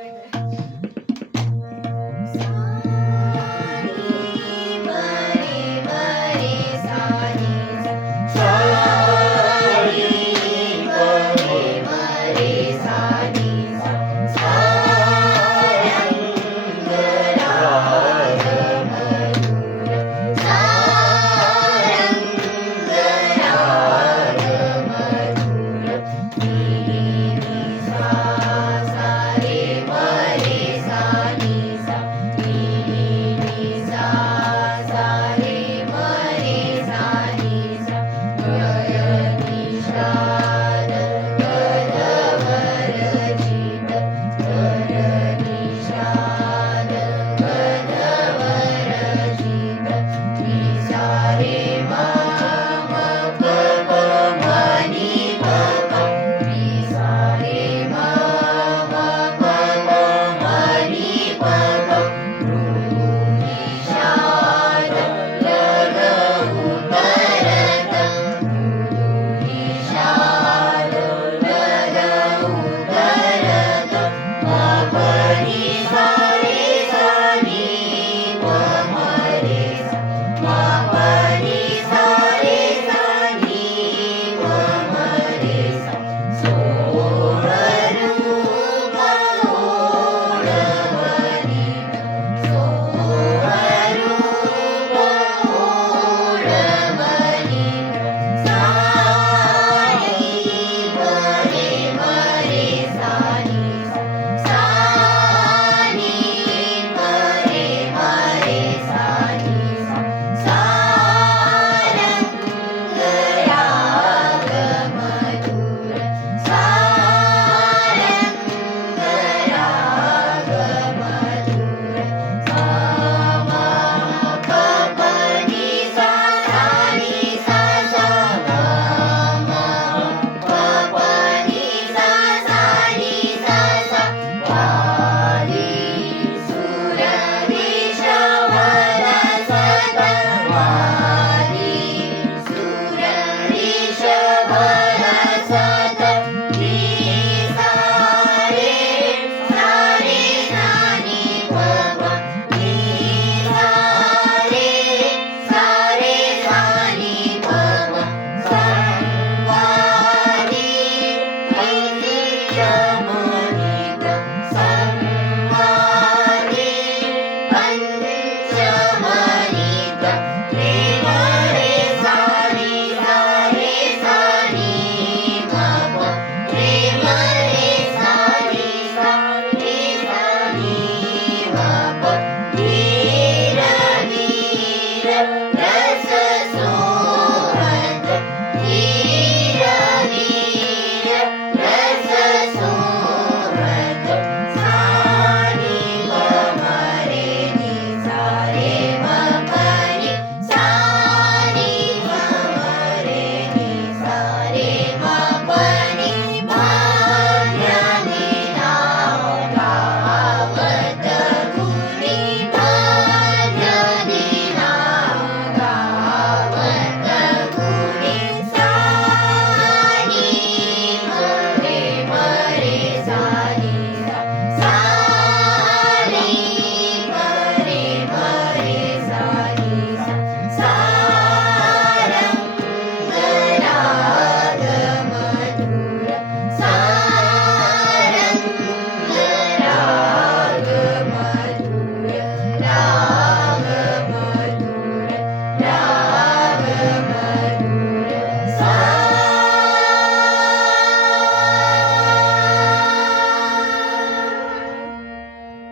Öyle.